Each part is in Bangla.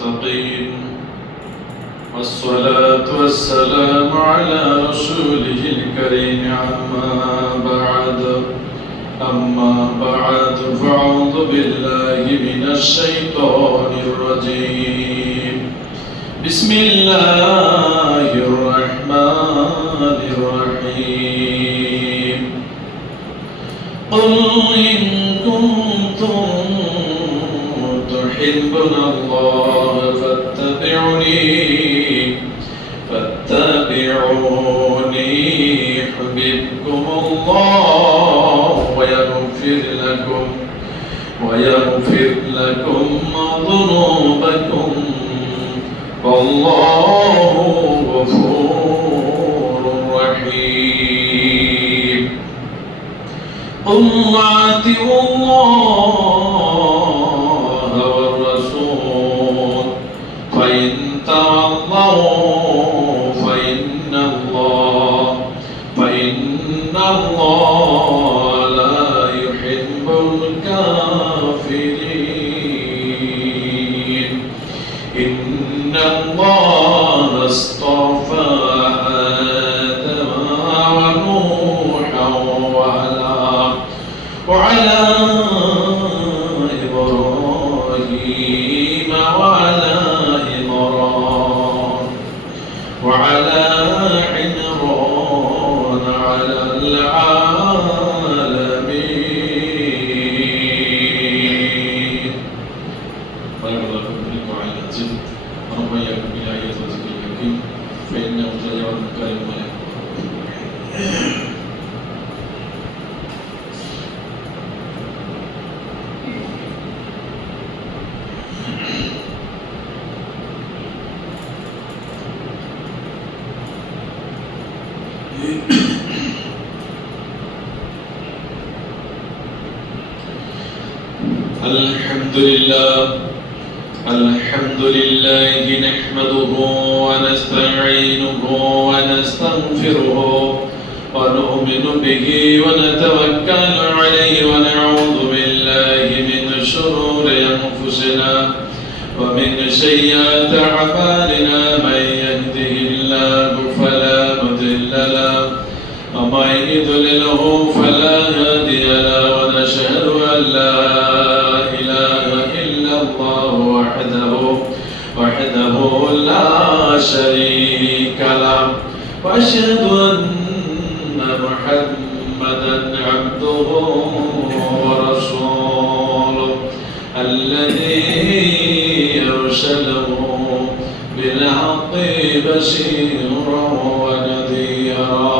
المتقين والصلاة والسلام على رسوله الكريم أما بعد فأعوذ بالله من الشيطان الرجيم بسم الله الرحمن الرحيم قل إن كنتم تحبون الله فاتبعوني يحببكم الله ويغفر لكم ذنوبكم والله غفور رحيم قل أطيعوا الله والرسول فإن تولوا فإن الله لا يحب الكافرين إن الله اصطفى آدم ونوحا وعلى إبراهيم وعلى عمران على العالمين. بارك الله فيكم وعلى العزيز وربنا يكون بالآيات والذكر الحكيم فإنه تجاوز كريم الحمد لله نحمده ونستعينه ونستغفره ونؤمن به ونتوكل عليه ونعوذ بالله من شرور أنفسنا ومن سيئات أعمالنا من يهده الله فلا مضل له ومن يضلله فلا هادي له ونشهد أن لا إله إلا الله وحده لا شريك له وأشهد أن محمدا عبده ورسوله الذي أرسله بالحق بشيرا ونذيرا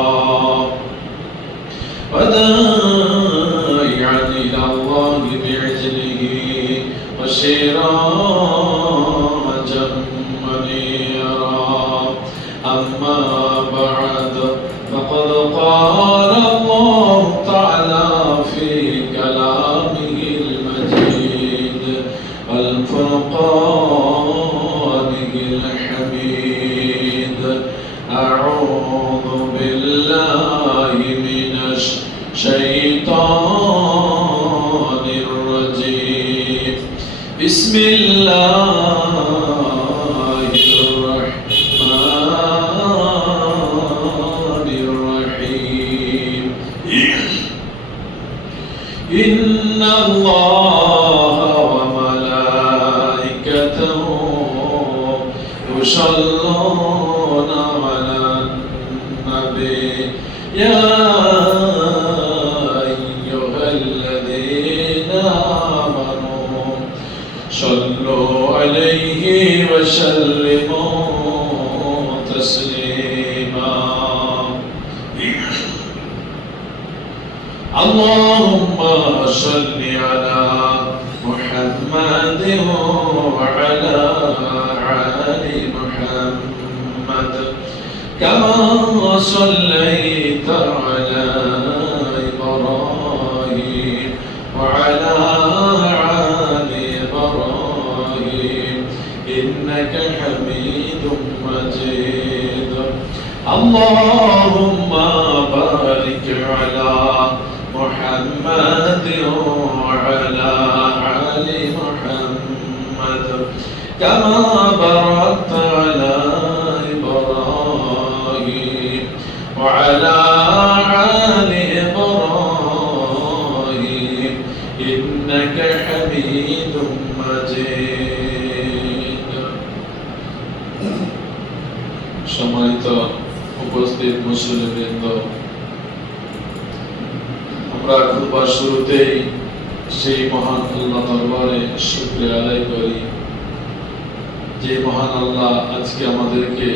وداعيا إلى الله بإذنه وسراجا منيرا أما بعد فقد قال الله تعالى في كلامه المجيد والفرقانه الحميد أعوذ بالله من الشيطان الرجيم بسم الله الرحمن الرحيم إن الله وملائكته يصلون على النبي يا أيها الذين آمنوا صلوا عليه وسلموا تسليما اللهم صل على محمد وعلى آل محمد كما صليت على إبراهيم وعلى آل إبراهيم إنك حميد مجيد اللهم بارك على محمد وعلى آل محمد كما باركت على إبراهيم وعلى آل إبراهيم إنك حميد مجيد. সম্মানিত উপস্থিত মুসলিমবৃন্দ, আমরা খুতবার শুরুতেই সেই মহান আল্লাহ দরবারে শুকরিয়া আদায় করি যে মহান আল্লাহ আজকে আমাদেরকে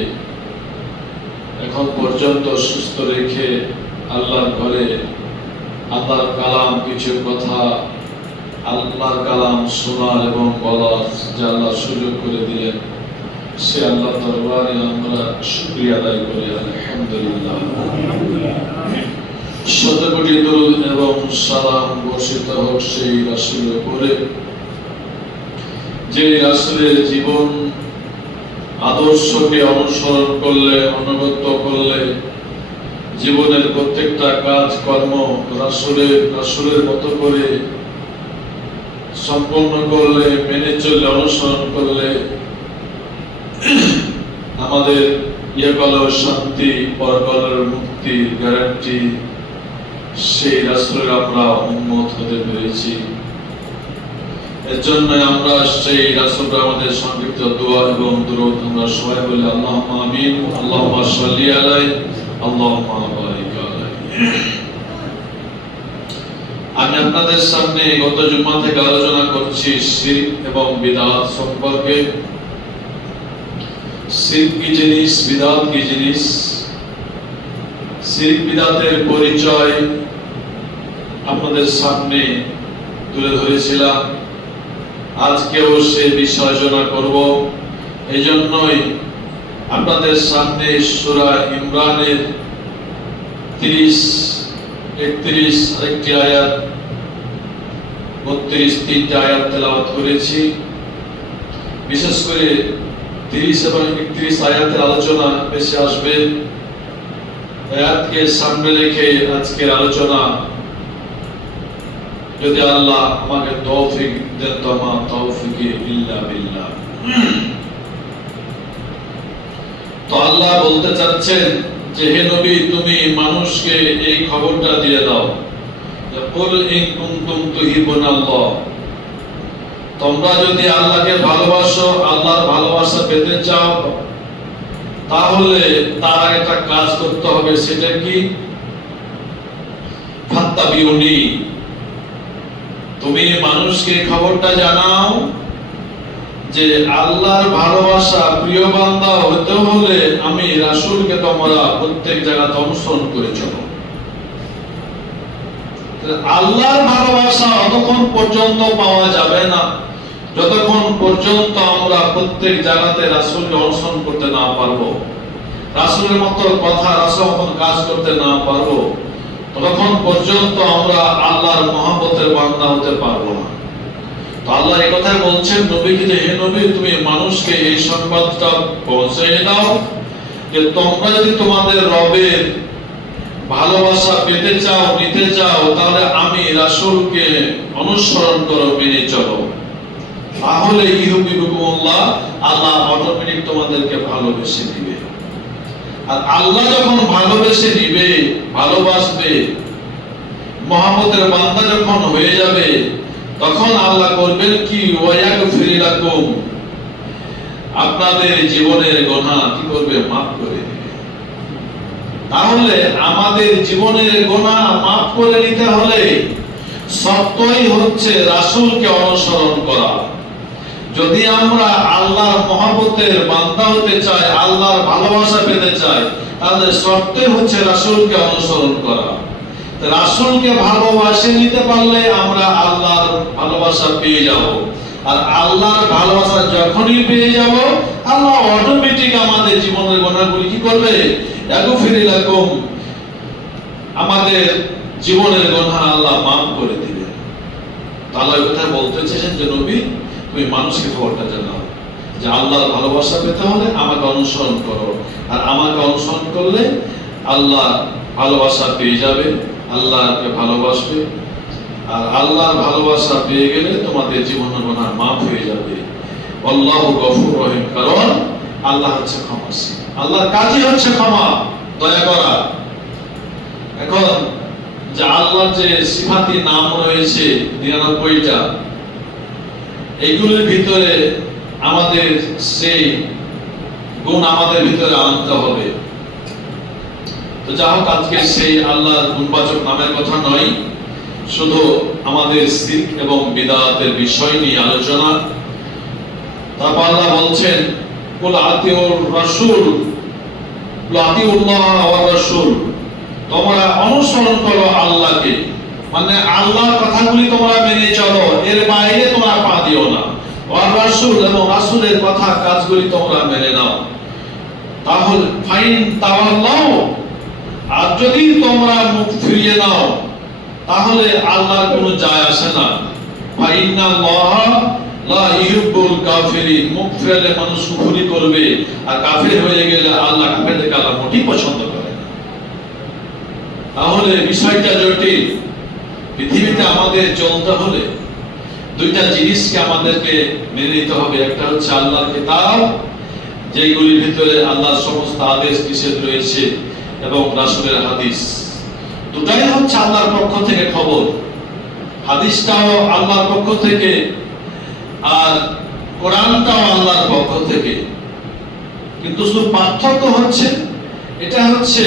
এখন পর্যন্ত সুস্থ রেখে আল্লাহর ঘরে আল্লাহর কালাম কিছু কথা আল্লাহর কালাম শোনার এবং বলার যে আল্লাহ সুযোগ করে দিলেন, সে আল্লাহ দরবারে আমরা শুকরিয়া আদায় করি। আলহামদুলিল্লাহ। শত কোটি দরুদ এবং সালাম বর্ষিত হোক সেই রাসূলের উপরে, যে রাসূলের জীবন আদর্শকে অনুসরণ করলে, অনুগত করলে, জীবনের প্রত্যেকটা কাজ কর্ম রাসূলের মতো করে সম্পন্ন করলে, মেনে চললে, অনুসরণ করলে আমাদের ইহকালের শান্তি, পরকালের মুক্তির গ্যারান্টি, সেই রাসূলের আমরা উম্মত হতে পেরেছি। এর জন্য আমরা সেই রাসূলকে আমাদের সংক্ষিপ্ত দোয়া এবং দুরূদ আমরা সবাই বলি আল্লাহুম্মা আমিন, আল্লাহুম্মা সাল্লি আলাইহি, আল্লাহুম্মা বারিক আলাইহি। আমি আপনাদের সামনে গত জুমা থেকে আলোচনা করছি শিরক এবং বিদআত সম্পর্কে। শিরক কি জিনিস, বিদআত কি জিনিস, শিরক বিদআতের পরিচয় আপনাদের সামনে তুলে ধরেছিলাম। আজকেও সে বিষয় আলোচনা করব। এই জন্যই আপনাদের সামনে সূরা ইমরানের 30, 31 আরেকটি আয়াত, 32 তিনটি আয়াত তেলাওয়াত করেছি। বিশেষ করে 30 এবং 31 আয়াতের আলোচনা বেশি আসবে। আয়াতকে সামনে রেখে আজকের আলোচনা, যদি আল্লাহ আমাকে তৌফিক দেন তো আমার তৌফিকে ইল্লা বিল্লাহ। তো আল্লাহ বলতে চাচ্ছেন যে হে নবী, তুমি মানুষকে এই খবরটা দিয়ে দাও যে কুল ইন কুনতুম তুহিবুনাল্লাহ, তোমরা যদি আল্লাহকে ভালোবাসো, আল্লাহর ভালোবাসা পেতে চাও, তাহলে তার একটা কাজ করতে হবে। সেটা কি? ফাত্তাবিউনি, তুমি মানুষকে খবরটা জানাও যে আল্লাহর ভালোবাসা প্রিয় বান্দা হতে হলে আমি রাসূলকে তোমরা প্রত্যেক জায়গাতে অনুসরণ করে চলো। আল্লাহর ভালোবাসা ততক্ষণ পর্যন্ত পাওয়া যাবে না যতক্ষণ পর্যন্ত আমরা প্রত্যেক জায়গাতে রাসূলকে অনুসরণ করতে না পারবো, রাসূলের মতো কথা, রাসূলের মতো কাজ করতে না পারবো, ততক্ষণ পর্যন্ত আমরা আল্লাহর মহব্বতের বান্দা হতে পারবো না। তো আল্লাহ এই কথা বলছেন নবীকে যে হে নবী, তুমি মানুষকে এই সংবাদটা পৌঁছে দাও যে তোমরা যদি তোমাদের রবের ভালোবাসা পেতে চাও, নিতে চাও, তাহলে আমি রাসূলকে অনুসরণ করো, মেনে চলো, তাহলে ইউহিব্বুকুমুল্লাহ, আল্লাহ অটোমেটিক তোমাদেরকে ভালোবেসে দিবে। আর আল্লাহ যখন ভালোবেসে নিবে, ভালোবাসবে, মহব্বতের বান্দা যখন হয়ে যাবে, তখন আল্লাহ করবেন কি? ওয়ায়াগফির লাকুম, আপনাদের জীবনের গুনাহ কি করবে? মাফ করে দিবে। তাহলে আমাদের জীবনের গুনাহ মাফ করে নিতে হলে শর্তই হচ্ছে রাসূলকে অনুসরণ করা। যদি আমরা আল্লাহর মহব্বতের বান্দা হতে চাই, আল্লাহর ভালোবাসা পেতে চাই, তাহলে শর্তই হচ্ছে রাসূলকে অনুসরণ করা। রাসূলকে ভালোবাসে নিতে পারলে আমরা আল্লাহর ভালোবাসা পেয়ে যাব। আর আল্লাহর ভালোবাসা যখনই পেয়ে যাব, আল্লাহ অটোমেটিক আমাদের জীবনের গুনাহগুলি কি করবে? ইয়াগফির লাকুম, আমাদের জীবনের গুনাহ আল্লাহ মাফ করে দিবেন। আল্লাহ কথা বলতে চাইছেন যে নবী, তুমি মানুষকে খবরটা জানাও যে আল্লাহর ভালোবাসা পেতে হলে আমাকে অনুসরণ করো। আর আমাকে অনুসরণ করলে আল্লাহ ভালোবাসা পেয়ে যাবে, আল্লাহকে ভালোবাসবে। আর আল্লাহর ভালোবাসা পেয়ে গেলে তোমাদের জীবনের গুনাহ মাফ হয়ে যাবে। আল্লাহু গফুর রহিম, কারণ আল্লাহ হচ্ছে ক্ষমাশীল। আল্লাহর কাজই হচ্ছে ক্ষমা, দয়া করা। এখন যে আল্লাহর যে সিফাতি নাম রয়েছে 99টা, এগুলোর ভিতরে আমাদের সেই গুণ আমাদের ভিতরে আনতে হবে। তো যা হোক, আজকে সেই আল্লাহর গুণবাচক নামের কথা নয়, শুধু আমাদের শিরক এবং বিদআতের বিষয় নিয়ে আলোচনা। তারপর আল্লাহ বলছেন, কুল আতিউর রাসূল, কুল আতিউল্লাহ ওয়া রাসূল, তোমরা অনুসরণ করো আল্লাহকে, মানে আল্লাহর কথাগুলি তোমরা মেনে চলো, এর বাইরে তোমরা পা দিও না। ওয়া রাসূল, এবং রাসূলের কথা কাজগুলি তোমরা মেনে নাও। তাহলে ফাইন তাওয়াল্লাউ, আর যদি তোমরা মুখ ফিরিয়ে নাও তাহলে আল্লাহর কোনো যায় আসে না। ফাইন্নাল্লাহ লা ইউহিব্বুল কাফিরিন, মুখ ফিরালে মানুষ কুফরি করবে, আর কাফের হয়ে গেলে আল্লাহ কাফেরদেরকে আল্লাহ মোটেই পছন্দ করে না। তাহলে বিষয়টা জটিল। পৃথিবীতে আমাদের চলতে হলে দুইটা জিনিসকে আমাদেরকে মেনে নিতে হবে। একটা হচ্ছে আল্লাহর কিতাব, যেগুলির ভিতরে আল্লাহর সমস্ত আদেশ নিষেধ রয়েছে, এবং রাসূলের হাদিস। দুটাই হচ্ছে আল্লাহর পক্ষ থেকে খবর। হাদিসটাও আল্লাহর পক্ষ থেকে, আর কোরআনটাও আল্লাহর পক্ষ থেকে। কিন্তু শুধু পার্থক্য হচ্ছে, এটা হচ্ছে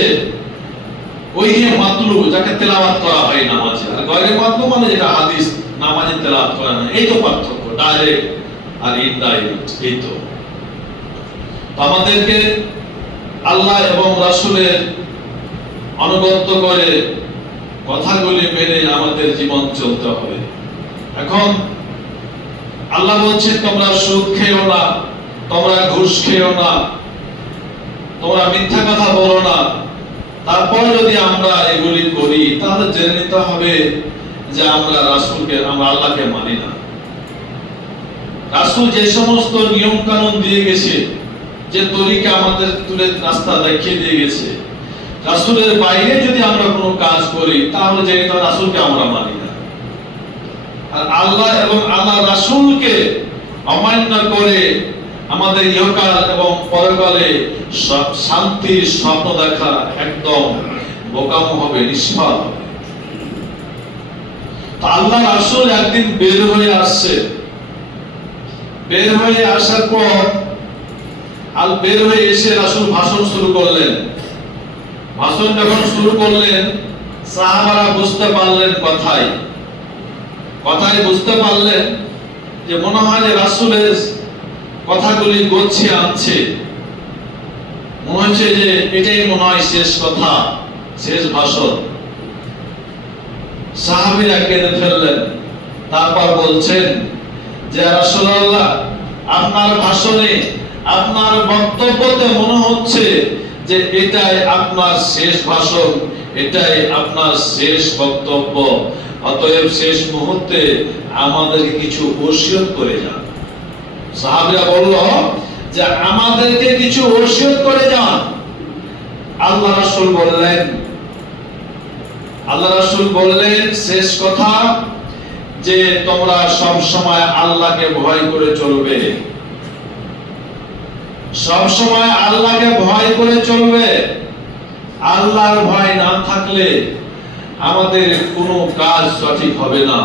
ওইহে মাতলু, যাকে তেলাওয়াত করা হয় নামাজে, আর গয়রে মাতলু মানে যেটা হাদিস নামাজে তেলাওয়াত করা না। এই তো পার্থক্য, ডাইরেক্ট আর ইনডাইরেক্ট। এই তো আমাদেরকে আল্লাহ এবং রাসূলের অনুগত করে কথাগুলি মেনে আমাদের জীবন চলতে হবে। এখন আল্লাহ বলছেন, তোমরা সুদ খেও না, তোমরা ঘুষ খেও না, তোমরা মিথ্যা কথা বলো না। তারপর যদি আমরা এগুলি করি, তাহলে জেনে নিতে হবে যে আমরা রাসূলকে, আমরা আল্লাহকে মানি না। রাসূল যে সমস্ত নিয়ম কানুন দিয়ে গেছে, যে তরিকা আমাদের তুলে রাস্তা দেখিয়ে দিয়ে গেছে, রাসূলের বাইরে যদি আমরা কোনো কাজ করি তাহলে জেনে নিতে হবে রাসূলকে আমরা মানি না। আর আল্লাহ এবং আল্লাহ রাসূলকে অমান্য করে আমাদের ইহকাল এবং পরকালে শান্তির স্বপ্ন দেখা একদম বোকামো হবে, নিষ্ফল হবে। তো আল্লাহ রাসূল একদিন বের হয়ে আসছে। বের হয়ে আসার পর বের হয়ে এসে রাসূল ভাষণ শুরু করলেন। ভাষণ যখন শুরু করলেন, সাহাবারা বুঝতে পারলেন, কথায় বুঝতে পারলেন যে মনে হয় যে রাসূলের কথাগুলি গছিয়ে আনছে। মনে হচ্ছে যে এটাই মনে হয় শেষ কথা, শেষ ভাষণ। সাহাবীরা কেঁদে ফেললেন। তারপর বলছেন যে রাসূলুল্লাহ, আপনার ভাষণে, আপনার বক্তব্যতে মনে হচ্ছে যে এটাই আপনার শেষ ভাষণ, এটাই আপনার শেষ বক্তব্য। অতএব শেষ মুহূর্তে আমাদেরকে কিছু ওসিয়ত করে যান। সাহাবীরা বলল যে আমাদেরকে কিছু ওসিয়ত করে যান। আল্লাহ রাসূল বললেন শেষ কথা যে তোমরা সব সময় আল্লাহকে ভয় করে চলবে, সব সময় আল্লাহকে ভয় করে চলবে। আল্লাহর ভয় না থাকলে আমাদের কোনো কাজ সঠিক হবে না।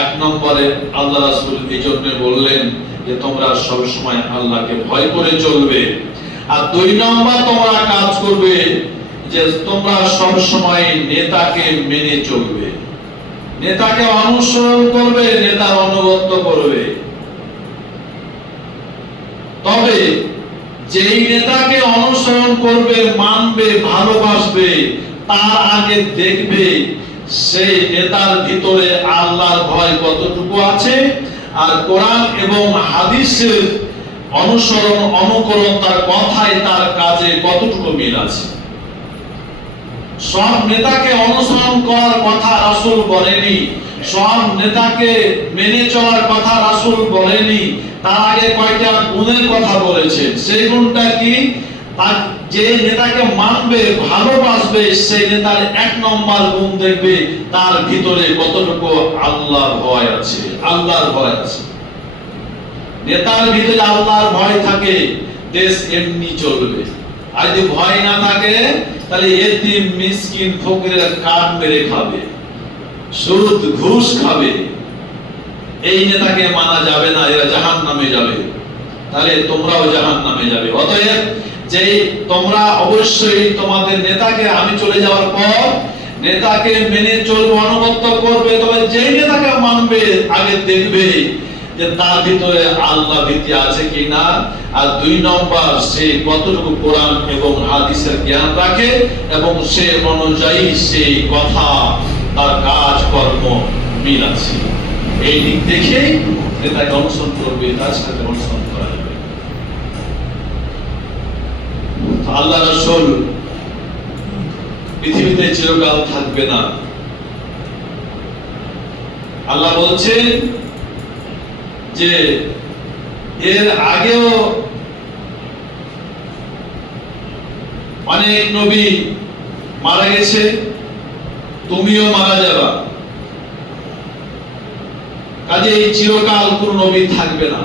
এক নম্বরে আল্লাহ রাসূল এই জন্য বললেন যে তোমরা সব সময় আল্লাহকে ভয় করে চলবে। আর দুই নম্বর তোমরা কাজ করবে যে তোমরা সব সময় নেতাকে মেনে চলবে, নেতাকে অনুসরণ করবে, নেতার অনুগত করবে। তবে যেই নেতাকে অনুসরণ করবে, মানবে, ভালোবাসবে, তার আগে দেখবে সেই নেতার ভিতরে আল্লাহর ভয় কতটুকু আছে, আর কোরআন এবং হাদিসের অনুসরণ, অনুকরণ, তার কথায় তার কাজে কতটুকু মিল আছে। সব নেতাকে অনুসরণ করার কথা রাসূল বলেনি, সব নেতাকে মেনে চলার কথা রাসূল বলেনি। তার আগে কয়টা গুণের কথা বলেছে। সেই গুণটা কি? তার যে নেতাকে মানবে, ভালোবাসবে, সেই নেতার এক নম্বর গুণ দেখবে তার ভিতরে কতটুকু আল্লাহর ভয় আছে, আল্লাহর ভয় আছে। নেতার ভিতরে আল্লাহর ভয় থাকে, দেশ এমনি চলবে। আর যদি ভয় না থাকে তাহলে এতিম মিসকিন ফকিরের কান মেরে খাবে, সুদ ঘুষ খাবে। এই নেতাকে মানা যাবে না, এরা জাহান্নামে যাবে। তাহলে তোমরাও জাহান্নামে যাবে। অতএব যে তোমরা অবশ্যই তোমাদের নেতাকে, আমি চলে যাওয়ার পর নেতাকে মেনে চলবে, অনুগত করবে। তবে যে নেতাকে মানবে আগে দেখবে যে তার ভিতরে আল্লাহ ভীতি আছে কিনা, আর 2 নম্বর সে কতটুকু কোরআন এবং হাদিসের জ্ঞান রাখে এবং সে অনুযায়ী সেই কথা তার কাজ কর্ম মিল আছে। এই দিক দেখে নেতাকে অনুসরণ করবে, তার সাথে অনুসরণ করা যাবে। আল্লাহ রাসূল পৃথিবীতে চিরকাল থাকবে না। আল্লাহ বলছেন যে এর আগেও অনেক নবী মারা গেছে, তুমিও মারা যাবা। কাজেই চিরকাল কোন নবী থাকবে না,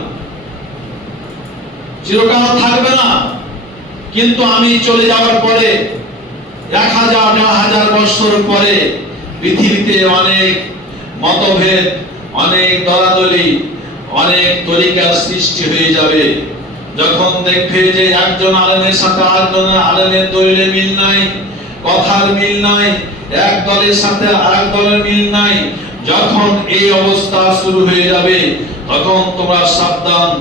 চিরকাল থাকবে না। কিন্তু আমি চলে যাওয়ার পরে 1000 বছর পরে পৃথিবীতে অনেক মতভেদ, অনেক দলাদলি, অনেক তরিকার সৃষ্টি হয়ে যাবে। যখন দেখবে যে একজন আলেমের সাথে আরেকজন আলেমের দলিলে মিল নাই, কথার মিল নাই, এক দলের সাথে আরেক দলের মিল নাই, যখন এই অবস্থা শুরু হয়ে যাবে তখন তোমরা সাবধান।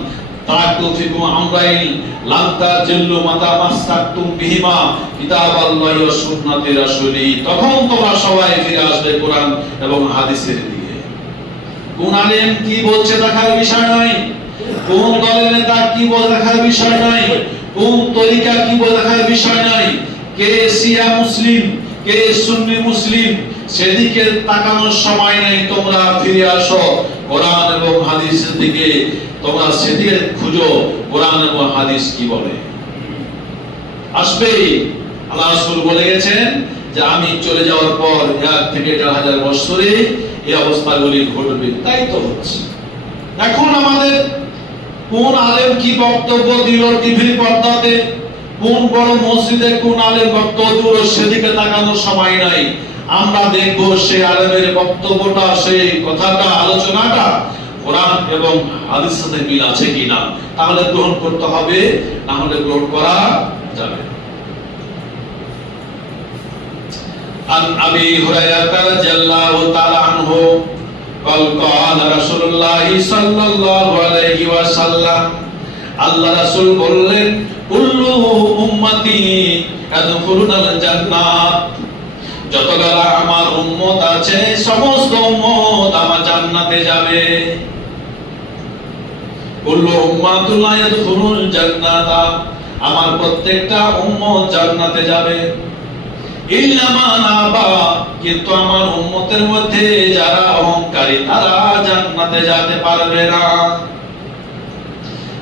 তাকুফিকুম আমরাইন লান তাজিল্লু মাতা মাসতাকতুম বিহিমা কিতাবাল্লাহি ওয়া সুন্নাতি রাসূলি। তখন তোমরা সবাই ফিরে আসবে কোরআন এবং হাদিসের দিকে। কোন আলেম কি বলছে দেখার বিষয় নয়, কোন দলের নেতা কি বলে দেখার বিষয় নয়, কোন তরিকা কি বলে দেখার বিষয় নয়, কে শিয়া মুসলিম কে সুন্নি মুসলিম সেদিকে তাকানোর সময় নেই। তোমরা ফিরে আসো কোরআন এবং হাদিসের দিকে, তোমরা সেদিকে খুঁজো কোরআন এবং হাদিস কি বলে। আসবেই। আল্লাহ রাসূল বলে গেছেন যে আমি চলে যাওয়ার পর 1 থেকে 1000 বছরে এই অবস্থাগুলি ঘটবে। তাই তো হচ্ছে। এখন আমাদের কোন আলেম কি বক্তব্য দিল টিভির পর্দাতে, কোন বড় মসজিদে কোন আলেম বক্তব্য দিল, সেদিকে তাকানোর সময় নাই। আমরা দেখব সেই আলেমের বক্তব্যটা, সেই কথাটা, আলোচনাটা কোরআন এবং হাদিসের সাথে মিল আছে কিনা, তাহলে গ্রহণ করতে হবে, না হলে গ্রহণ করা যাবে না। আন আবি হুরায়রা রাদিয়াল্লাহু তাআলা আনহু قال قال رسول الله صلى الله عليه وسلم আল্লাহ রাসূল বললেন কুল্লু উম্মতি ইয়াদখুলুনাল জান্নাত, যতগুলো আমার উম্মত আছে সমস্ত উম্মত আমার জান্নাতে যাবে। কুল্লু উম্মাতুন লা ইয়াদখুলুল জান্নাতা, আমার প্রত্যেকটা উম্মত জান্নাতে যাবে। ইল্লা মান আবা, কিন্তু আমার উম্মতের মধ্যে যারা অহংকারী তারা জান্নাতে যেতে পারবে না।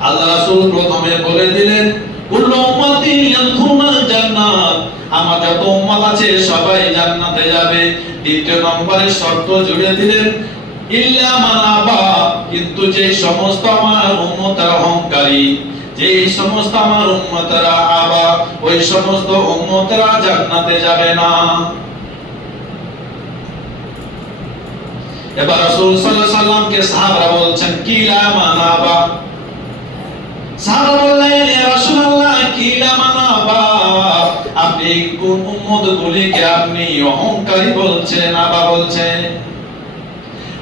আল্লাহ রাসূল প্রথমে বলে দিলেন কুল্লু উম্মতি ইয়াদখুলুনাল জান্নাত, আমার যত উম্মত আছে সবাই জান্নাতে যাবে। দ্বিতীয় নম্বরে শর্ত জুড়ে দিলেন ইল্লা মান আবা, কিন্তু যে সমস্ত আমার উম্মতরা অহংকারী, যে সমস্ত আমার উম্মতরা আবা, ওই সমস্ত উম্মতরা জান্নাতে যাবে না। এবার রাসূল সাল্লাল্লাহু আলাইহি ওয়াসাল্লামকে সাহাবারা বলছেন কি লা মান আবা, সাহাবা বললেন ইয়া রাসূলুল্লাহ কি লা মান আবা, আপনি কোন উম্মতগুলিকে আপনি অহংকারী বলছেন, আবা বলছেন?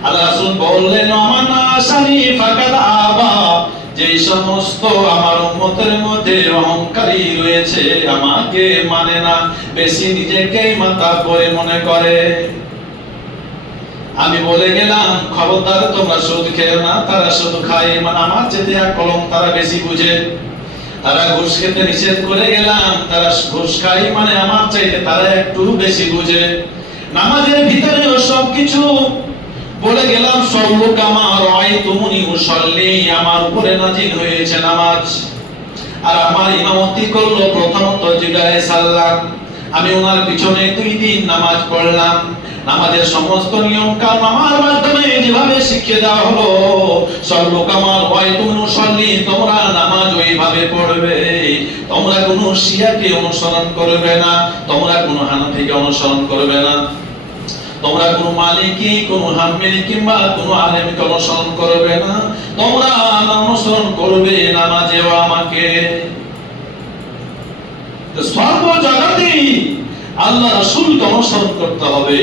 আল্লাহ রাসূল বললেন আমানা শরীফা কাদ আবা, যে সমস্ত আমার উম্মতের মধ্যে অহংকারী রয়েছে, আমাকে মানে না, বেশি নিজেকেই মাথা করে মনে করে। আমি বলে গেলাম খবরদার তোমরা সুদ খেও না, তারা সুদ খায়, মানে আমার চেয়ে এক কলম তারা বেশি বুঝে। তারা ঘুষ খেতে নিষেধ করে গেলাম, তারা ঘুষ খায়, মানে আমার চাইতে তারা একটু বেশি বুঝে। নামাজের ভিতরে সব কিছু বলে গেলাম, সব লোক আমার আয়াতুনি মুসাল্লি, আমার উপরে নাজিল হয়েছে নামাজ, আর আমার ইমামতি করলো প্রথমত জিবরাইল সাল্লাম, আমি ওনার পিছনে 2 দিন নামাজ পড়লাম। নামাজের সমস্ত নিয়ম কানুন আমার মাধ্যমে যেভাবে শিখিয়ে দেওয়া হলো, সল্লু কামা রাআইতুমুনি উসাল্লি, তোমরা নামাজ ওইভাবে পড়বে। তোমরা কোনো শিয়াকে অনুসরণ করবে না, তোমরা কোনো হানাফিকে অনুসরণ করবে না, তোমরা কোনো মালিকি, কোনো হাম্বলি কিংবা কোনো আলেমকে অনুসরণ করবে না, তোমরা অনুসরণ করবে নামাজেও আমাকে। তো সর্ব জায়গাতেই আল্লাহ রাসূলকে অনুসরণ করতে হবে।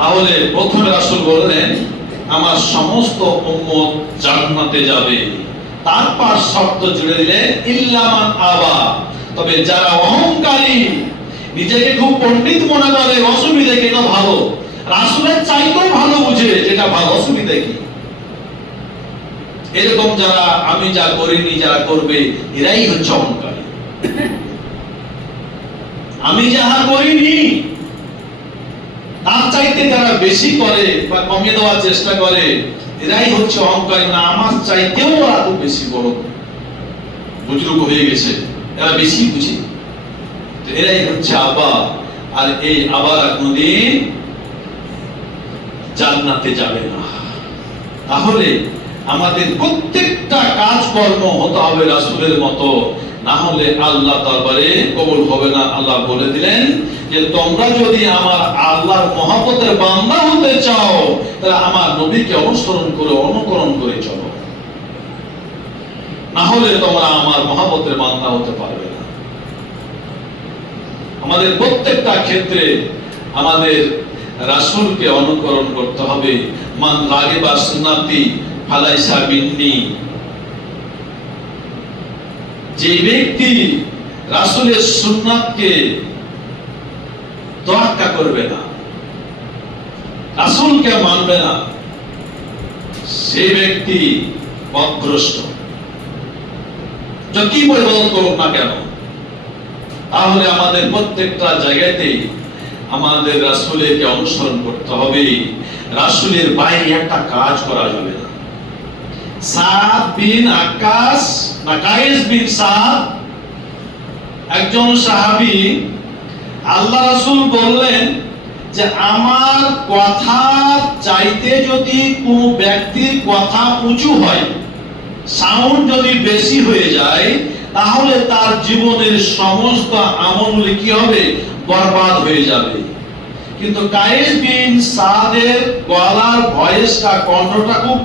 তাহলে প্রথমে রাসূল বললেন আমার সমস্ত উম্মত জান্নাতে যাবে, তারপর শর্ত জুড়ে দিলেন ইল্লা মান আবা, তবে যারা অহংকারী, নিজেকে খুব পণ্ডিত মনে করে, অসুবিধা কি না ভালো, রাসূলের চাইতেও ভালো বুঝে যেটা ভালো, অসুবিধা কি, এরকম যারা আমি যা করিনি যারা করবে এরাই হচ্ছে অহংকারী। আমি যাহা করিনি তার চাইতে যারা বেশি করে বা কমিয়ে দেওয়ার চেষ্টা করে এরাই হচ্ছে অহংকারী। না আমার চাইতেও ওরা তো বেশি বড় বুজুর্গ হয়ে গেছে, এরা বেশি বুঝে, এরাই হচ্ছে আবা। আর এই আবার কোনদিন জান্নাতে যাবে না। তাহলে আমাদের প্রত্যেকটা কাজকর্ম হতে হবে রাসূলের মতো, না হলে আল্লাহ দরবারে কবুল হবে না। আল্লাহ বলে দিলেন যে তোমরা যদি আমার আল্লাহর মহব্বতের বান্দা হতে চাও তাহলে আমার নবীকে অনুসরণ করে অনুকরণ করে চলো, না হলে তোমরা আমার মহব্বতের বান্দা হতে পারবে না। আমাদের প্রত্যেকটা ক্ষেত্রে আমাদের রাসূলকে অনুকরণ করতে হবে। মান রাগিবা সুন্নতি ফালাইসা মিন্নি, যে ব্যক্তি রাসূলের সুন্নাতকে তোয়াক্কা করবে না, রাসূলকে মানবে না, সেই ব্যক্তি পথভ্রষ্ট, যতই পরিবর্তন করুক না কেন। তাহলে আমাদের প্রত্যেকটা জায়গাতে আমাদের রাসূলকে অনুসরণ করতে হবে, রাসূলের বাইরে একটা কাজ করা যাবে না। সাদ বিন আকাশ না কায়েস বিন সাদ একজন সাহাবী, আল্লাহ রাসূল বললেন যে আমার কথা চাইতে যদি কোন ব্যক্তির কথা উঁচু হয়, সাউন্ড যদি বেশি হয়ে যায়, তাহলে তার জীবনের সমস্ত আমলগুলি কি হবে? বরবাদ হয়ে যাবে। কিন্তু কায়েস বিন সাদের গলার ভয়েসটা, কণ্ঠটা খুব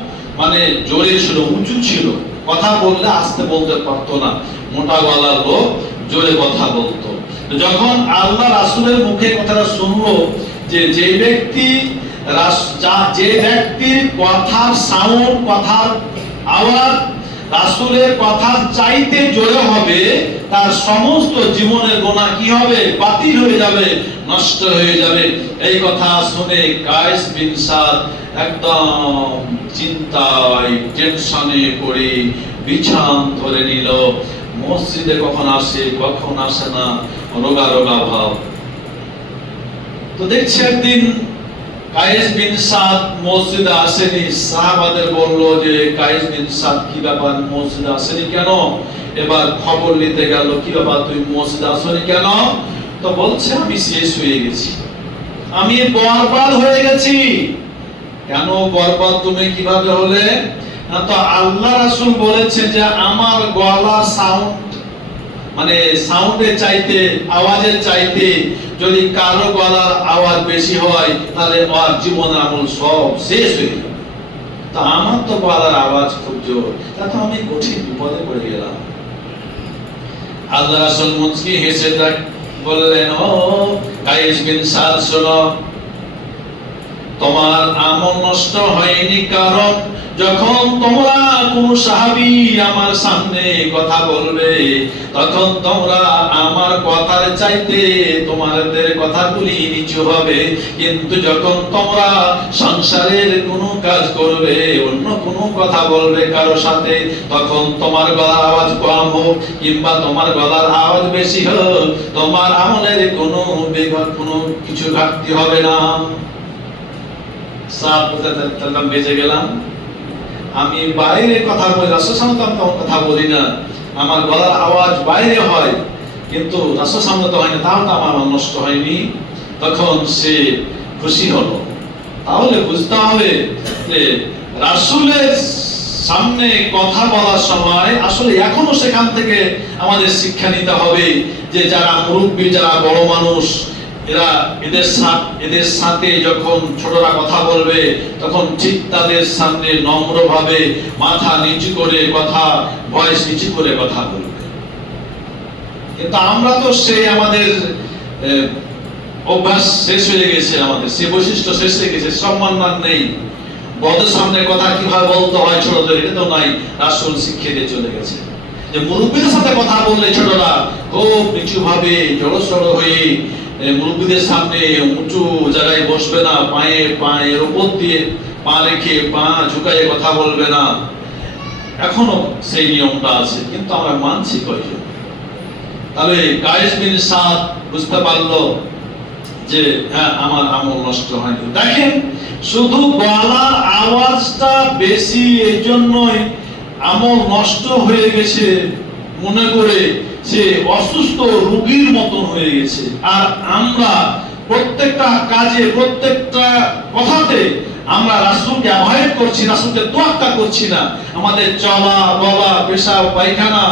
জোরে ছিল, উঁচু ছিল, কথা বললে আস্তে বলতে পারতো না, মোটা গলার লোক জোরে কথা বলতো। যখন আল্লাহ রাসূলের মুখে কথাটা শুনলো যে ব্যক্তির কথার সাউন্ড, কথার আওয়াজ রাসূলের কথার চাইতে জোরে হবে, তার সমস্ত জীবনের গুনাহ কি হবে? বাতিল হয়ে যাবে, নষ্ট হয়ে যাবে। এই কথা শুনে কায়েস বিন সাদ একদম চিন্তায়, টেনশনে পড়ে বিছান ধরে নিল। মসজিদে কখন আসে কখন আসে না, রোগা রোগা ভাব। তো দেখছি একদিন কায়েস বিন সাদ মসজিদে আসেনি। সাহাবাদের বলল যে কায়েস বিন সাদ কি ব্যাপার, মসজিদে আসেনি কেন? এবার খবর নিতে গেল, কি ব্যাপার তুই মসজিদে আসেনি কেন? তো বলছে আমি শেষ হয়ে গেছি, আমি বরবাদ হয়ে গেছি। কেন বরবাদ তুমি কিভাবে হলে? না তো আল্লাহ রাসূল বলেছে যে আমার গলার সাউন্ড সাউন্ডের চাইতে, আওয়াজের চাইতে যদি কারো গলার আওয়াজ বেশি হয় তাহলে ওর জীবন আমল সব শেষ হয়ে যাবে। তা আমার তো গলার আওয়াজ খুব জোর, তা তো আমি কঠিন বিপদে পড়ে গেলাম। আল্লাহ রাসূল মুচকি হেসে বললেন, ও কায়েস বিন সাদ, শোনো, তোমার আমল নষ্ট হয়নি, কারণ যখন তোমরা কোন সাহাবী আমার সামনে কথা বলবে তখন তোমরা আমার কথার চাইতে তোমাদের কথাগুলি নিচু হবে, কিন্তু যখন তোমরা সংসারের কোনো কাজ করবে, অন্য কোনো কথা বলবে কারো সাথে, তখন তোমার গলার আওয়াজ কম হোক কিংবা তোমার গলার আওয়াজ বেশি হোক, তোমার আমলের কোনো কিছু ঘাটতি হবে না। বেঁচে গেলাম। আমি বাইরে কথা বলি, রাসূল সামনে কথা বলি না, আমার গলার আওয়াজ বাইরে হয় কিন্তু রাসূল সামনে তো হয় না, তাও তো আমার নষ্ট হয়নি। তখন সে খুশি হলো। তাহলে বুঝতে হবে যে রাসূলের সামনে কথা বলার সময় আসলে এখনো সেখান থেকে আমাদের শিক্ষা নিতে হবে যে যারা মুরব্বী, যারা বড় মানুষ, এদের সাথে যখন ছোটরা কথা বলবে তখন ঠিক তাদের সামনে নম্রভাবে মাথা নিচু করে কথা, ভয়েস নিচু করে কথা বলবে। কিন্তু আমরা তো সেই আমাদের অভ্যাস শেষ হয়ে গেছে, আমাদের সেই বৈশিষ্ট্য শেষ হয়ে গেছে, সম্মান নেই। বড়দের সামনে কথা কিভাবে বলতে হয় ছোটদের এটা তো নাই, রাসূল শিখিয়ে দিয়ে চলে গেছে যে মুরব্বীদের সাথে কথা বললে ছোটরা খুব নিচু ভাবে জড়সড় হয়ে মুরব্বীদের সামনে উঁচু জায়গায় বসবে না, পায়ের উপর দিয়ে পা রেখে পা ঝুঁকাইয়ে কথা বলবে না। এখনো সেই নিয়মটা আছে, কিন্তু আমরা মানছি কয়জন? তাহলে কায়েস বিন সাদ বুঝতে পারলো যে হ্যাঁ আমার আমল নষ্ট হয়নি। দেখেন শুধু গলার আওয়াজটা বেশি এই জন্যই আমল নষ্ট হয়ে গেছে মনে করে সে অসুস্থ রোগীর মতন হয়ে গেছে। আর আমরা প্রত্যেকটা কাজে, প্রত্যেকটা কথাতে আমরা রাসূলকে অ্যাভয়েড করছি, রাসূলকে তোয়াক্কা করছি না। আমাদের চলা বলা, পেশাব পায়খানা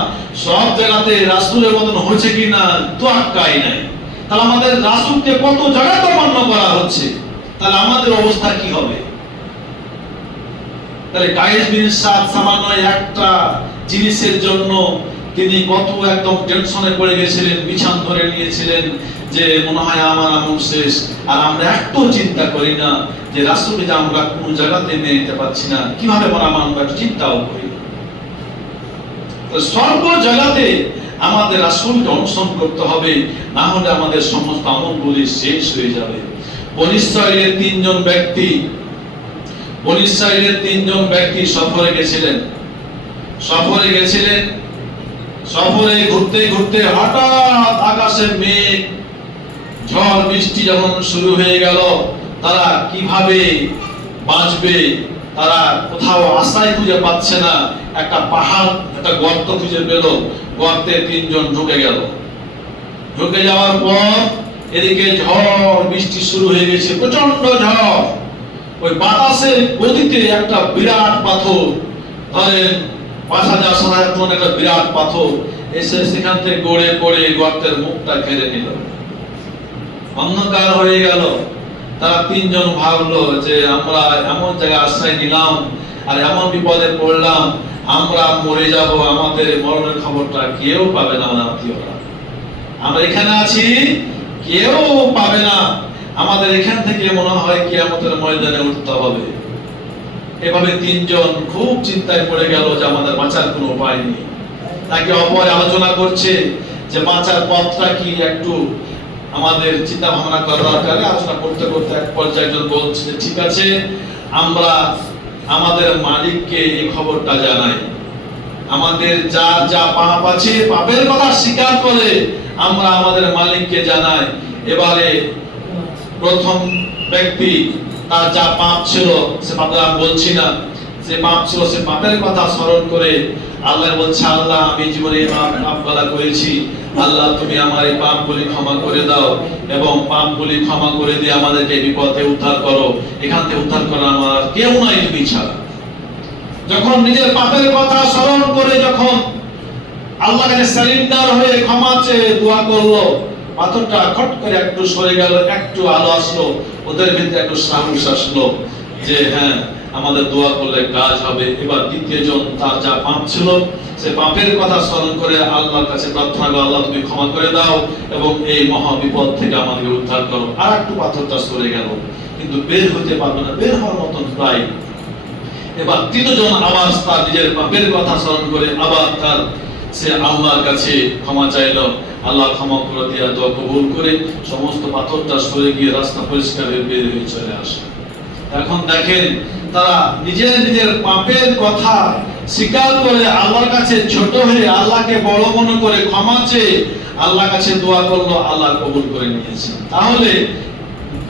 সব জায়গাতে রাসূলের মতন হচ্ছে কিনা তোয়াক্কাই নাই। তাহলে আমাদের রাসূলকে কত জায়গায় অমান্য করা হচ্ছে, তাহলে আমাদের অবস্থা কি হবে? তাহলে কায়েস বিন সাদ সামান্য একটা জিনিসের জন্য তিনি কত একদম টেনশনে পড়ে গেছিলেন, বিছান ধরে নিয়েছিলেন যে মনে হয় আমার আমল শেষ। আর আমরা একটু চিন্তা করি না যে রাসূলকে যে আমরা কোন জায়গাতে নিয়ে যেতে পারছি না, কিভাবে আমরা একটু চিন্তাও করি না। তো সর্ব জায়গাতে আমাদের রাসূলকে অনুসরণ করতে হবে, না হলে আমাদের সমস্ত আমলগুলি শেষ হয়ে যাবে। বনী ইসরাইলের তিনজন ব্যক্তি সফরে গেছিলেন। সফরে ঘুরতে ঘুরতে হঠাৎ আকাশে মেঘ, ঝড় বৃষ্টি যখন শুরু হয়ে গেল, তারা কিভাবে বাঁচবে তারা কোথাও আশ্রয় খুঁজে পাচ্ছে না। একটা পাহাড়, একটা গর্ত খুঁজে পেল, গর্তে তিনজন ঢুকে গেল। ঢুকে যাওয়ার পর এদিকে ঝড় বৃষ্টি শুরু হয়ে গেছে, প্রচন্ড ঝড়। ওই বাতাসের গতিতে একটা বিরাট পাথর, ধরেন ৫,০০০ টন একটা বিরাট পাথর এসে সেখান থেকে গড়ে পড়ে গর্তের মুখটা ঘিরে নিল। অন্ধকার হয়ে গেল। তারা তিনজন ভাবলো যে আমরা এমন জায়গায় আশ্রয় নিলাম আর এমন বিপদে পড়লাম, আমরা মরে যাব, আমাদের মরণের খবরটা কেউ পাবে না। আমার আত্মীয়রা, আমরা এখানে আছি, কেউ পাবে না। আমাদের এখান থেকে মনে হয় কিয়ামতের ময়দানে উঠতে হবে। এভাবে তিনজন খুব চিন্তায় পড়ে গেল যে আমাদের বাঁচার কোনো উপায় নেই। তাকে অপরে আলোচনা করছে যে বাঁচার পথটা কি, একটু আমাদের চিন্তা ভাবনা করার দরকার। আলোচনা করতে করতে এক পর্যায়ে একজন বলছে ঠিক আছে, আমরা আমাদের মালিককে এই খবরটা জানাই। আমাদের যার যা পাপ আছে, পাপের কথা স্বীকার করে আমরা আমাদের মালিককে জানাই। এবারে প্রথম ব্যক্তি, তার যা পাপ ছিল, সে পাপের আমি বলছি না, যে পাপ ছিল সে পাপের কথা স্মরণ করে আল্লাহ বলছে, আল্লাহ আমি জীবনে পাপগুলো করেছি, আল্লাহ তুমি আমার এই পাপগুলি ক্ষমা করে দাও এবং পাপগুলি ক্ষমা করে দিয়ে আমাদেরকে বিপদে উদ্ধার করো। এখান থেকে উদ্ধার করা আমার কেউ নাই তুমি ছাড়া। যখন নিজের পাপের কথা স্মরণ করে যখন আল্লাহর কাছে সারেন্ডার হয়ে ক্ষমা চেয়ে দোয়া করলো, পাথরটা খট করে একটু সরে গেল, একটু আলো আসলো, ওদের ভিতরে একটু সাহস আসলো যে হ্যাঁ আমাদের দোয়া করলে কাজ হবে। এবার দ্বিতীয় জন, তার যা পাপ ছিল সে পাপের কথা স্মরণ করে আল্লাহর কাছে প্রার্থনা করলো, আল্লাহ তুমি ক্ষমা করে দাও এবং এই মহা বিপদ থেকে আমাদেরকে উদ্ধার করো। আর একটু পাথরটা সরে গেল, কিন্তু বের হতে পারলো না, বের হওয়ার মতন প্রায়। এবার তৃতীয় জন আবার তার নিজের পাপের কথা স্মরণ করে আবার তার সে আল্লাহর কাছে ক্ষমা চাইলো। আল্লাহ ক্ষমা করে দিয়ে দোয়া কবুল করে সমস্ত পাথরটা সরে গিয়ে রাস্তা পরিষ্কার হয়ে বের হয়ে চলে আসে। এখন দেখেন, তারা নিজের পাপের কথা স্বীকার করে আল্লাহর কাছে ছোট হয়ে আল্লাহকে বড় মনে করে ক্ষমা চেয়ে আল্লাহর কাছে দোয়া করলো, আল্লাহ কবুল করে নিয়েছে। তাহলে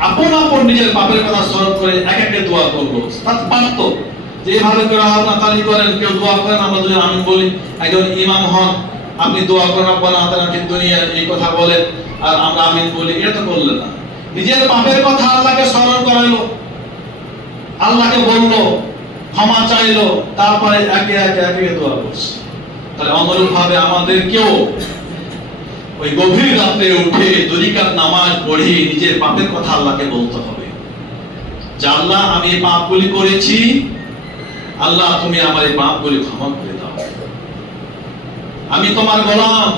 আপন আপন নিজের পাপের কথা স্মরণ করে এক একে দোয়া করলো। তার পারতো যে এভাবে করে আপনারা তালি করেন, কেউ দোয়া করেন, আমরা দুজন আমিন বলি। একজন ইমাম হন, আপনি দোয়া করেন রব্বানা আতিনা ফিদ দুনিয়া এই কথা বলেন আর আমরা আমিন বলি, এটা তো করলেন না। নিজের পাপের কথা আল্লাহকে স্মরণ করাইলো, আল্লাহকে বললো, ক্ষমা চাইলো, তারপরে একে একে একে দোয়া করছে। তাহলে অনুরূপ ভাবে আমাদেরকেও ওই গভীর রাতে উঠে দুই রাকাত নামাজ পড়ে নিজের পাপের কথা আল্লাহকে বলতে হবে যে আল্লাহ আমি এই পাপগুলি করেছি, আল্লাহ তুমি আমার এই পাপগুলি ক্ষমা করে দাও, আমি তোমার গোলাম,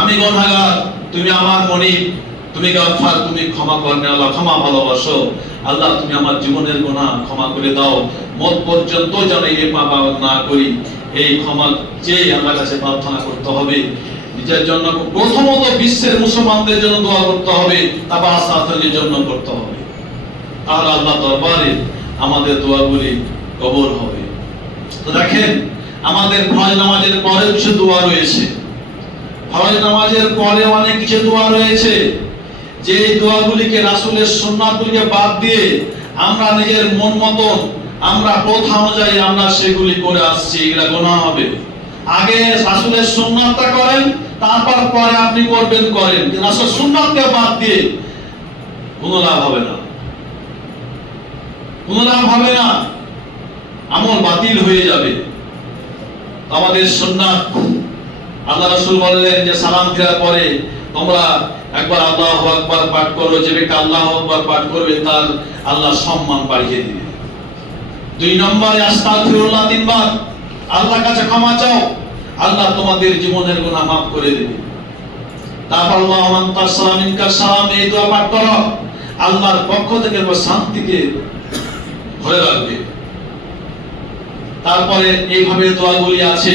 আমি গুনাহগার, তুমি আমার মনিব, তুমি গফফার, তুমি ক্ষমা করনে আল্লাহ, ক্ষমা ভালোবাসো আল্লাহ, তুমি আমার জীবনের গুনাহ ক্ষমা করে দাও, মত পর্যন্ত যেন এই পাপ না করি, এই ক্ষমা চেয়ে আল্লাহর কাছে প্রার্থনা করতে হবে। নিজের জন্য প্রথমত বিশ্বের মুসলমানদের জন্য দোয়া করতে হবে, তারপর আসাতের জন্য করতে হবে, আর আল্লাহ দরবারে আমাদের দোয়াগুলি কবুল হবে। তো দেখেন আমাদের ফরজ নামাজের পরে কিছু দোয়া রয়েছে, ফরজ নামাজের পরে অনেক কিছু দোয়া রয়েছে, যে দোয়াগুলিকে রাসূলের সুন্নাতগুলিকে বাদ দিয়ে আমরা নিজের মন মতন আমরা প্রথা অনুযায়ী আমরা সেগুলি করে আসছি, এগুলা গুনাহ হবে। আগে রাসূলের সুন্নাতটা করেন, তারপর পরে আপনি করবেন করেন, রাসূলের সুন্নাতকে বাদ দিয়ে কোনো লাভ হবে না, কোনো লাভ হবে না, আমল বাতিল হয়ে যাবে। আমাদের সুন্নাত, আল্লাহ রাসূল বললেন যে সালাম ফেরার পরে তোমরা একবার আল্লাহু আকবার পাঠ করো, যে ব্যক্তি আল্লাহু আকবার পাঠ করবে তার আল্লাহ সম্মান বাড়িয়ে দিবে। 2 নম্বরে আস্তাগফিরুল্লাহ 3 বার, আল্লাহর কাছে ক্ষমা চাও, আল্লাহ তোমাদের জীবনের গুনাহ মাফ করে দেবে। তারপর আল্লাহুম্মা আনতাস সালাম মিনকাস সালাম, এই দোয়া পাঠ করো, আল্লাহর পক্ষ থেকে শান্তিকে ধরে রাখবে। তারপরে এইভাবে দোয়াগুলি আছে।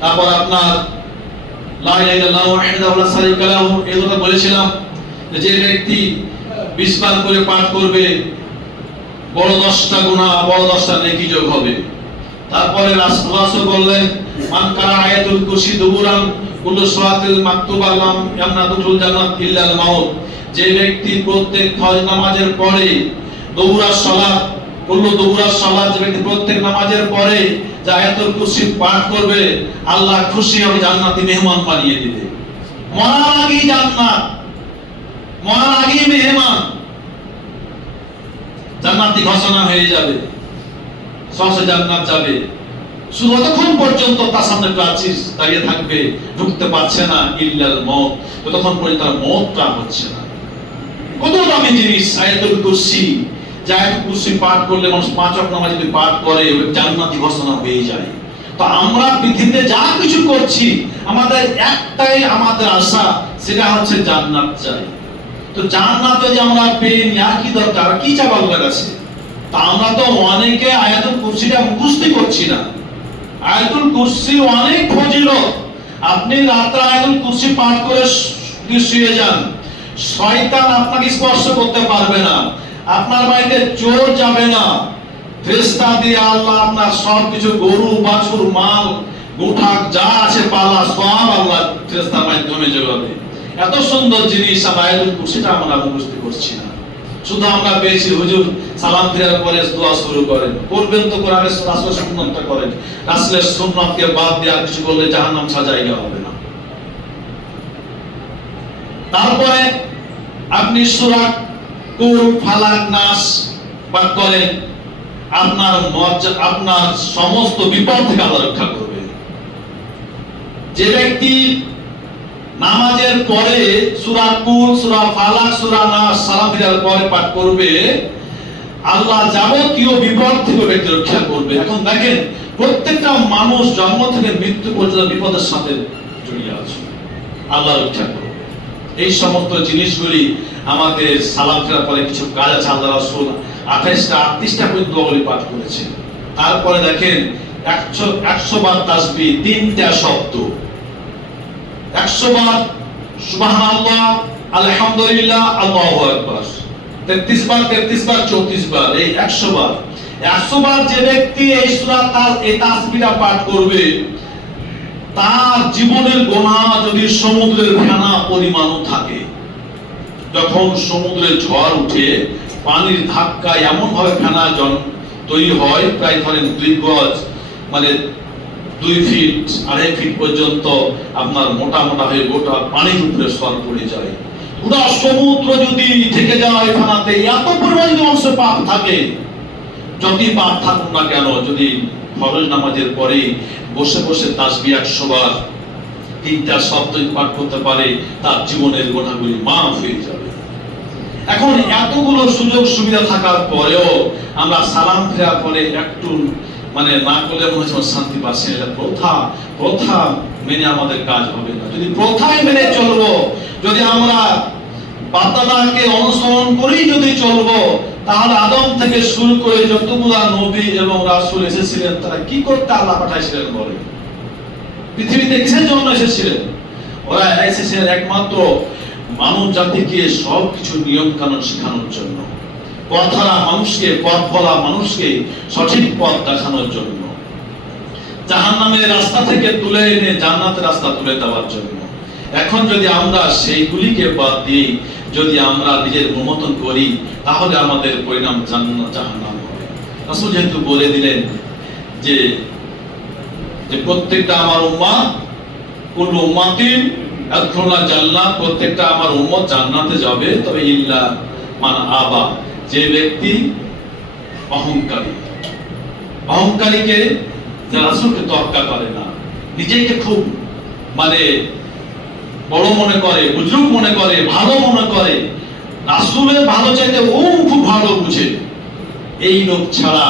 তারপর আপনার লা ইলাহা ইল্লাল্লাহু ওয়াহদাহু লা শারীকা লাহু, এই কথা বলেছিলাম যে ব্যক্তি 20 বার করে পাঠ করবে বড় 10টা গুনাহ, বড় 10টা নেকি যোগ হবে। তারপরে রাসূল বললেন মান কারা আয়াতুল কুরসি দুবুরান কুল্লু সালাতিল মাকতুবা লাম ইয়ামনাতুল জান্নাত ইল্লাল মাউত, যে ব্যক্তি প্রত্যেক ফরজ নামাজের পরে দুবুরাস সালাত, কুল্লু দুবুরাস সালাত, যে ব্যক্তি প্রত্যেক নামাজের পরে যে আয়াতুল কুরসি পাঠ করবে আল্লাহ খুশি হবে, জান্নাতি মেহমান বানিয়ে দিবে। মরার আগেই জান্নাত, মরার আগেই মেহমান, জান্নাতি ঘোষণা হয়ে যাবে, সহজে জান্নাত যাবে। শুধু ততক্ষণ পর্যন্ত তার সামনে প্রাচীর দাঁড়িয়ে থাকবে, ঢুকতে পারছে না, ইল্লাল মউত, ততক্ষণ পর্যন্ত তার মওতটা হচ্ছে না। কত দামি জিনিস আয়াতুল কুরসি, যে আয়াতুল কুরসি পাঠ করলে মানুষ 5 ওয়াক্ত নামাজ যদি পাঠ করে জান্নাতি ঘোষণা হয়ে যায়। তো আমরা পৃথিবীতে যা কিছু করছি আমাদের একটাই আমাদের আশা, সেটা হচ্ছে জান্নাত চাই। তো জান্নাত যদি আমরা পেয়ে নিই আর কি দরকার, কি চাই আল্লাহর কাছে? তা আমরা তো অনেকে আয়াতুল কুরসিটা মুখস্থ করছি না। আয়াতুল কুরসি অনেক ফজিলত, আপনি রাতে আয়াতুল কুরসি পাঠ করে শুয়ে যান, শয়তান আপনাকে স্পর্শ করতে পারবে না, আপনার বাড়িতে চোর যাবে না, ফেরেশতা দিয়ে আল্লাহ আপনার সব কিছু গরু বাছুর মাল গোঠা যা আছে পালা সব আল্লাহ ফেরেশতার মাধ্যমে যোগাবে। এত সুন্দর জিনিস আয়াতুল কুরসিটা আমরা মুখস্থ করছি না। শুধু আমরা পেয়েছি হুজুর সালাম ফেরার পরে দোয়া শুরু করেন, করবেন তো কোরআনের রাসূলের সুন্নাতটা করেন, রাসূলের সুন্নাতকে বাদ দিয়ে আর কিছু করলে জাহান্নাম ছাড়া জায়গা হবে না। তারপরে আপনি সূরা কুল, ফালাক, নাস পাঠ করেন, আপনার সমস্ত বিপদ থেকে আল্লাহ রক্ষা করবে। যে ব্যক্তি নামাজের পরে সূরা কুল, সূরা ফালাক, সূরা নাস সালাম ফেরার পরে পাঠ করবে, আল্লাহ যাবতীয় বিপদ থেকে ব্যক্তি রক্ষা করবে। এখন দেখেন প্রত্যেকটা মানুষ জন্ম থেকে মৃত্যু পর্যন্ত বিপদের সাথে জড়িয়ে আছে, আল্লাহ রক্ষা করবে। এই সমস্ত জিনিসগুলি আমাদের সালাম ফেরার পরে কিছু কাজ আছে। আল্লাহ রাসূল 28টা পর্যন্ত দোয়াগুলি পাঠ করেছেন। তারপরে দেখেন 100 বার তাসবিহ, 3টা শব্দ, 100 বার সুবহানাল্লাহ, আলহামদুলিল্লাহ, আল্লাহু আকবার, 33 বার 34 বার, এই 100 বার। 100 বার যে ব্যক্তি এই সূরা এই তাসবিহটা পাঠ করবে, তার জীবনের গুনাহ যদি সমুদ্রের ফেনা পরিমাণও থাকে, যখন সমুদ্রে ঝড় উঠে পানির ধাক্কায় এমন ভাবে ফেনা তৈরি হয়, প্রায় ধরেন 2 গজ, মানে 2 ফিট 2.5 ফিট পর্যন্ত আপনার মোটা মোটা হয়ে গোটা পানির উপরে সর পড়ে যায়। পুরা সমুদ্র যদি থেকে যায় ফানাতে, এত পরিমাণ যদি মানুষের পাপ থাকে, যতই পাপ থাকুক না কেন, যদি ফরজ নামাজের পরে বসে বসে তাসবিহ 100 বার 3টা শব্দ পাঠ করতে পারে, তার জীবনের গুনাহগুলি মাফ হয়ে যাবে। এখন এতগুলো সুযোগ সুবিধা থাকার পরেও আমরা সালাম ফেরার পরে একটু না করলে মনে হচ্ছে শান্তি পাচ্ছি। এটা প্রথা মেনে আমাদের কাজ হবে না। যদি প্রথায় মেনে চলবো, যদি আমরা বাতাদাকে অনুসরণ করেই যদি চলবো, তাহলে আদম থেকে শুরু করে যতগুলা নবী এবং রাসূল এসেছিলেন, তারা কি করতে আল্লাহ পাঠাইছিলেন বলে? পৃথিবীতে কিসের জন্য এসেছিলেন? ওরা এসেছিলেন একমাত্র মানব জাতিকে সবকিছু নিয়ম কানুন শেখানোর জন্য, পথহারা মানুষকে, পথ ভোলা মানুষকে সঠিক পথ দেখানোর জন্য, জাহান্নামের রাস্তা থেকে তুলে এনে জান্নাতের রাস্তা তুলে দেওয়ার জন্য। এখন যদি আমরা সেইগুলিকে বাদ দিই, যদি আমরা নিজের মতন করি, তাহলে আমাদের পরিণাম জান্নাত জাহান্নাম হবে। রাসূল যেহেতু বলে দিলেন যে প্রত্যেকটা আমার উম্মাহ, কুল্লু উম্মাতিন ইয়াদখুলুল জান্নাহ, প্রত্যেকটা আমার উম্মত জান্নাতে যাবে, তবে ইল্লা মান আবা, যে ব্যক্তি অহংকারীকে, যে রাসূলকে তোয়াক্কা করে না, নিজেকে খুব বড় মনে করে, বুজুর্গ মনে করে, ভালো মনে করে, রাসূলের ভালো চাইতে ও খুব ভালো বুঝে, এই লোক ছাড়া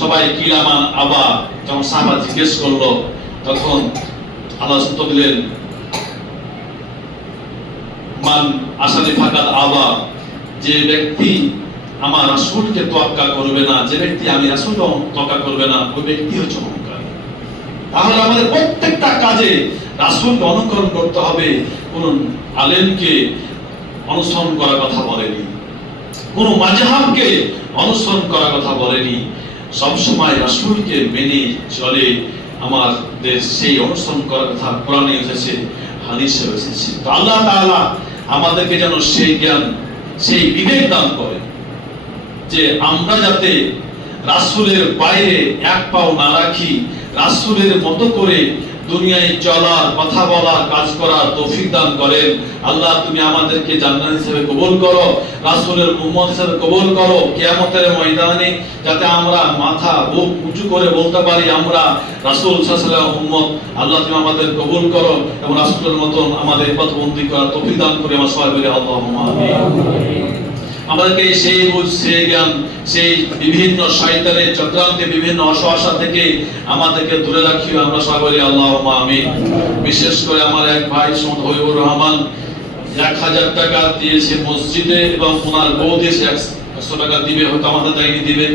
সবাই কিলামান আবা। যখন সাহাবা জিজ্ঞেস করলো, তখন আল্লাহ উত্তর দিলেন, মান আসালি ফাকাত আবা, যে ব্যক্তি আমার রাসূলকে তোয়াক্কা করবে না, যে ব্যক্তি আমি রাসূলকে তোয়াক্কা করবে না, ওই ব্যক্তি হচ্ছে অহংকারী। তাহলে আমাদের প্রত্যেকটা কাজে রাসূলকে অনুকরণ করতে হবে। কোন আলেমকে অনুসরণ করার কথা বলেনি, কোন মাযহাবকে অনুসরণ করার কথা বলেনি। সবসময় রাসূলকে মেনে চলে আমাদের সেই অনুসরণ করার কথা কোরআনে এসেছে, হাদিসে এসেছে। তো আল্লাহ তাআলা আমাদেরকে যেন সেই জ্ঞান, সেই বিবেক দান করে, যে আমরা যাতে রাসূলের বাইরে এক পাও না রাখি, রাসূলের মতো করে দুনিয়ায় চলার, কথা বলার, কাজ করার তৌফিক দান করেন। আল্লাহ তুমি আমাদেরকে জান্নাত হিসেবে কবুল করো, রাসূলের উম্মত হিসেবে কবুল করো। কিয়ামতের ময়দানে যাতে আমরা মাথা বুক উঁচু করে বলতে পারি আমরা রাসূল সাল্লাল্লাহু আলাইহি ওয়াসাল্লাম উম্মত। আল্লাহ তুমি আমাদের কবুল করো এবং রাসূলের মতন আমাদের পথবন্দী করার তৌফিক দান করে আমার সবাই বলে আল্লাহুম্মা আমিন। আমাদেরকে সেই বুঝ, সেই জ্ঞান, সেই বিভিন্ন শয়তানের চক্রান্তে, বিভিন্ন অসহায়তা থেকে আমাদেরকে দূরে রাখিও, আমরা সবাই বলি আল্লাহুম্মা আমিন। বিশেষ করে আমার এক ভাই হবিবুর রহমান 1000 টাকা দিয়েছে মসজিদে, এবং ওনার বউ দিয়েছে 100 টাকা দিবে, হয়তো আমাদের দায়নি দিবে।